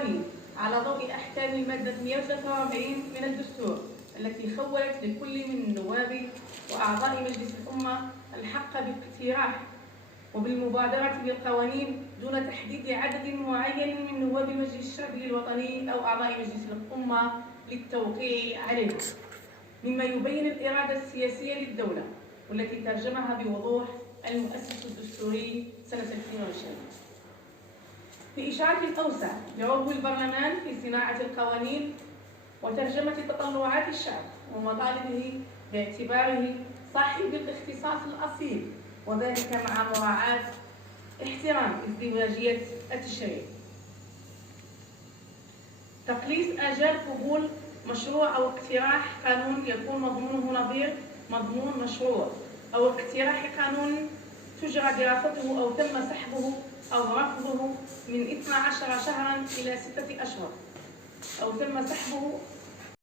القوانين على ضوء أحكام المادة 143 من الدستور التي خولت لكل من نواب وأعضاء مجلس الأمة الحق بالاقتراح وبالمبادرة بالقوانين دون تحديد عدد معين من نواب المجلس الشعبي الوطني أو أعضاء مجلس الأمة للتوقيع عليه، مما يبين الإرادة السياسية للدولة والتي ترجمها بوضوح المؤسس الدستوري سنة 2020. في إشارة أوسع لعضو البرلمان في صناعة القوانين وترجمة تطلعات الشعب ومطالبه باعتباره صاحب الاختصاص الأصيل، وذلك مع مراعاة احترام ازدواجية التشريع. تقليص آجال قبول مشروع أو اقتراح قانون يكون مضمونه نظير مضمون مشروع أو اقتراح قانون تجرى دراسته أو تم سحبه أو رفضه من 12 شهرا إلى 6 أشهر، أو تم سحبه